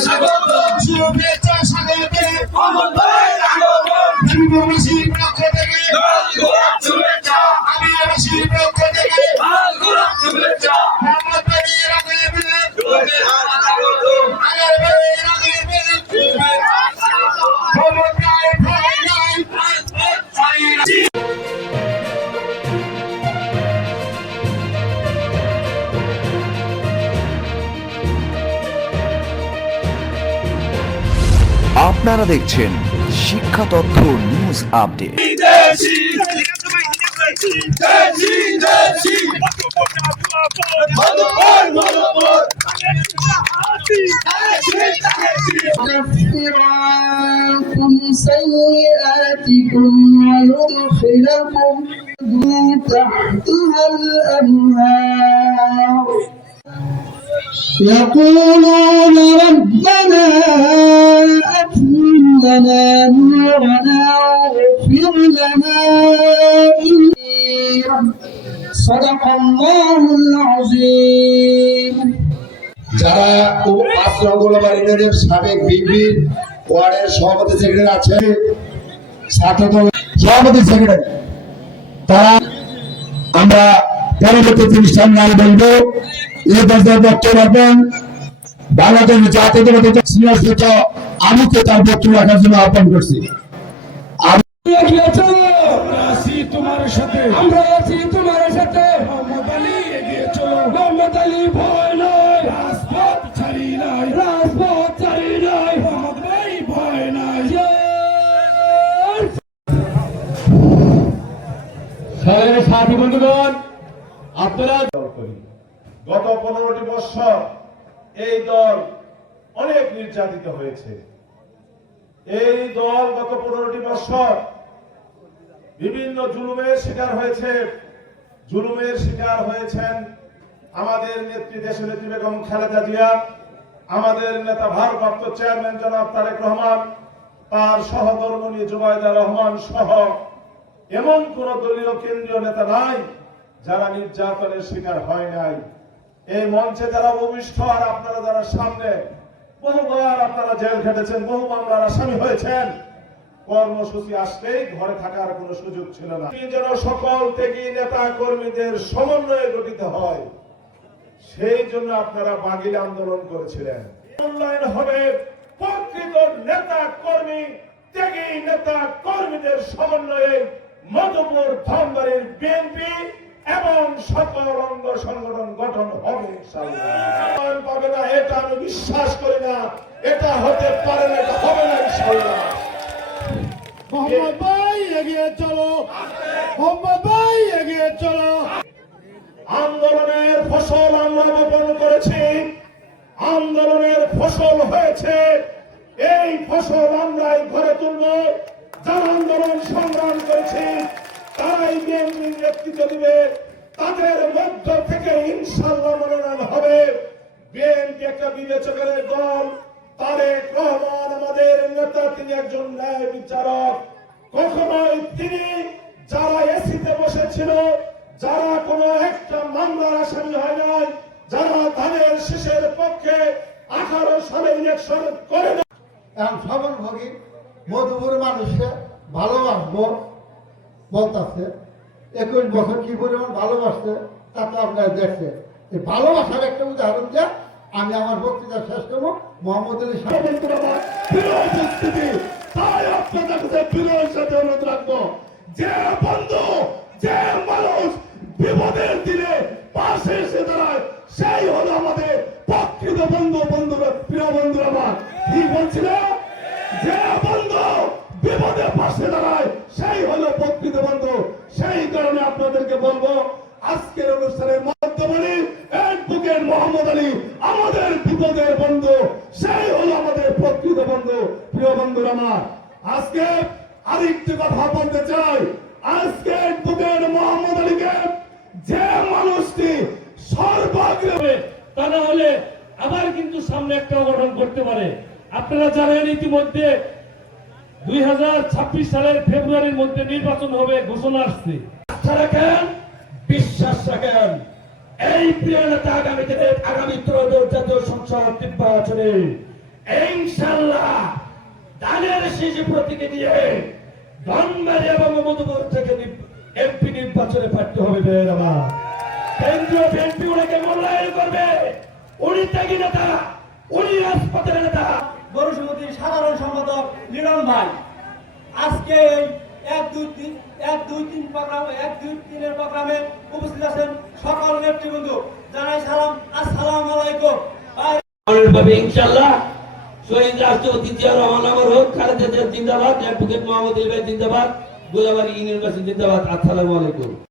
স্বাগত শুভেচ্ছা স্বাগতে মোহাম্মদ ভাইয়ের আগমন দেবীবাসীর পক্ষ থেকে লাল গোলাপ শুভেচ্ছা আদিবাসীর পক্ষ থেকে লাল গোলাপ শুভেচ্ছা মোহাম্মদ বাড়ির আগে শুভেচ্ছা স্বাগত আগের বাড়ির আগে মোহাম্মদ রায় ভাই নাই আপনারা দেখছেন শিক্ষা তথ্য নিউজ আপডেট দেশি দেশি দেশি মধুপুর মধুপুর দেশি দেশি يكفر عنكم سيئاتكم ويدخلكم من تحتها الأنهار يقولون ربنا أتمم لنا نورنا واغفر لنا إنك صدق الله العظيم যারা আশ্রমগুলোবার ইউনিয়নের সাবেক বিপির ওয়ার্ডের সভাপতি সেক্রেটারি আছে ছাত্রদল সভাপতি সেক্রেটারি তারা আমরা পরবর্তী প্রতিষ্ঠান নাম বলবো এই পর্যায়ে বক্তব্য রাখবেন বাংলাদেশ জাতীয়তাবাদী সিনিয়র আমিকে তার বক্তব্য রাখার জন্য আহ্বান করছি। এগিয়ে চলো আমরা তোমার সাথে। আমরা আছি তোমার সাথে। মোহাম্মদ আলী এগিয়ে চলো। মোহাম্মদ আলী ভয় নয় রাজপথ ছাড়ি নাই। রাজপথ ছাড়ি নাই। মোহাম্মদ ভাই ভয় নাই। সাথী বন্ধুগণ আপনারা গত পনেরোটি বছর এই দল অনেক নির্যাতিত হয়েছে। এই দল গত পনেরোটি বছর বিভিন্ন জুলুমের শিকার হয়েছে। জুলুমের শিকার হয়েছেন আমাদের নেত্রী দেশের নেত্রী বেগম খালেদা জিয়া, আমাদের নেতা ভারপ্রাপ্ত চেয়ারম্যান জনাব তারেক রহমান, তার সহধর্মণী জুবাইদা রহমান সহ এমন কোন দলীয় কেন্দ্রীয় নেতা নাই যারা নির্যাতনের শিকার হয় নাই। এই মঞ্চে যারা ভূমিষ্ঠ আর আপনারা যারা সামনে বহুবার আপনারা জেল খেটেছেন, বহু মামলার আসামি হয়েছেন। কর্মসূচি আসলেই ঘরে থাকার কোনো সুযোগ ছিল না। যেন সকল থেকে নেতা কর্মীদের সমন্বয়ে গঠিত হয়, সেই জন্য আপনারা বাগিল আন্দোলন করেছিলেন। উন্নয়ন হবে প্রকৃত নেতা কর্মী ত্যাগী নেতা কর্মীদের সমন্বয়ে মধুপুর ধনবাড়ির বিএনপি এবং সকল অঙ্গ সংগঠন গঠন হবে না, এটা আমি বিশ্বাস করি। এটা হতে পারে না এটা হবে না ইনশাআল্লাহ। মোহাম্মদ ভাই এগিয়ে চলো। মোহাম্মদ ভাই এগিয়ে চলো। আন্দোলনের ফসল আমরা বপন করেছি। আন্দোলনের ফসল হয়েছে। এই ফসল আমরাই ঘরে তুলব। যারা আন্দোলন সংগ্রাম করেছে তারাই বিএনপির নেতৃত্ব দিবে। তাদের মধ্য থেকে ইনশাল্লাহ মনোনয়ন হবে। বিএনপি একটা বিবেচকের দল তারেক রহমান আমাদের নেতা, তিনি একজন ন্যায় বিচারক। কখনোই তিনি যারা এসিতে বসেছিল, যারা কোনো একটা মামলার আসামি হয় নাই, যারা ধানের শেষের পক্ষে আঠারো সালে ইলেকশন করে না এখন সবলভোগী মধুপুর মানুষকে ভালোবাসবো বলতেছে, একুশ বছর কি পরিমাণ ভালোবাসছে তা তো আপনারা দেখছে এই ভালোবাসার একটা উদাহরণ যে, আমি আমার বক্তৃতা শেষ করব। মোহাম্মদ যে বন্ধু, যে মানুষ বিপদের দিনে পাশে এসে দাঁড়ায়, সেই হলো আমাদের প্রকৃত বন্ধু প্রিয় আমার। কি বলছিল যে বন্ধু বিপদে পাশে দাঁড়ায়, সেই প্রকৃত বন্ধু। সেই কারণে আপনাদেরকে বলব, আজকের অনুষ্ঠানের মাধ্যমে অ্যাডভোকেট মোহাম্মদ আলী আমাদের বিপদের বন্ধু সেই হলো আমাদের প্রকৃত বন্ধু। প্রিয় বন্ধুরা আমার আজকে আরেকটি কথা বলতে চাই। আজকে অ্যাডভোকেট মোহাম্মদ আলীকে যে মানুষটি সর্বাগ্রে তা না হলে আবার কিন্তু সামনে একটা অঘটন করতে পারে। আপনারা জানেন ইতিমধ্যে দুই হাজার ছাব্বিশ সালের ফেব্রুয়ারির মধ্যে নির্বাচন হবে ঘোষণা আসছে। আস্থা রাখেন বিশ্বাস রাখেন। এই প্রিয় আগামী দিনে আগামী ত্রয়োদশ জাতীয় সংসদ নির্বাচনে ইনশাল্লাহ দানের শেষে প্রতীকে দিয়ে ধনবাড়ি এবং মধুপুর থেকে এমপি নির্বাচনে পাঠতে হবে বের আমার। কেন্দ্রীয় বিএনপি ওনাকে মূল্যায়ন করবে। উনি ত্যাগী নেতা, উনি রাজপথের নেতা। বড় সমিতির সাধারণ সম্পাদক লিটন ভাই, আজকে এক, দুই, তিন, এক, দুই, তিন প্রোগ্রাম, এক, দুই, তিনের প্রোগ্রামে উপস্থিত আছেন সকল নেতৃবৃন্দ। জানাই সালাম, আসসালাম আলাইকুম। ভাবে ইনশাল্লাহ শহীদ রাষ্ট্রপতি জিয়া রহমান আমার হোক, খালেদা জিয়া জিন্দাবাদ, অ্যাডভোকেট মোহাম্মদ ইলবাই জিন্দাবাদ, গোলাবাড়ি ইউনিভার্সিটি জিন্দাবাদ। আসসালামু আলাইকুম।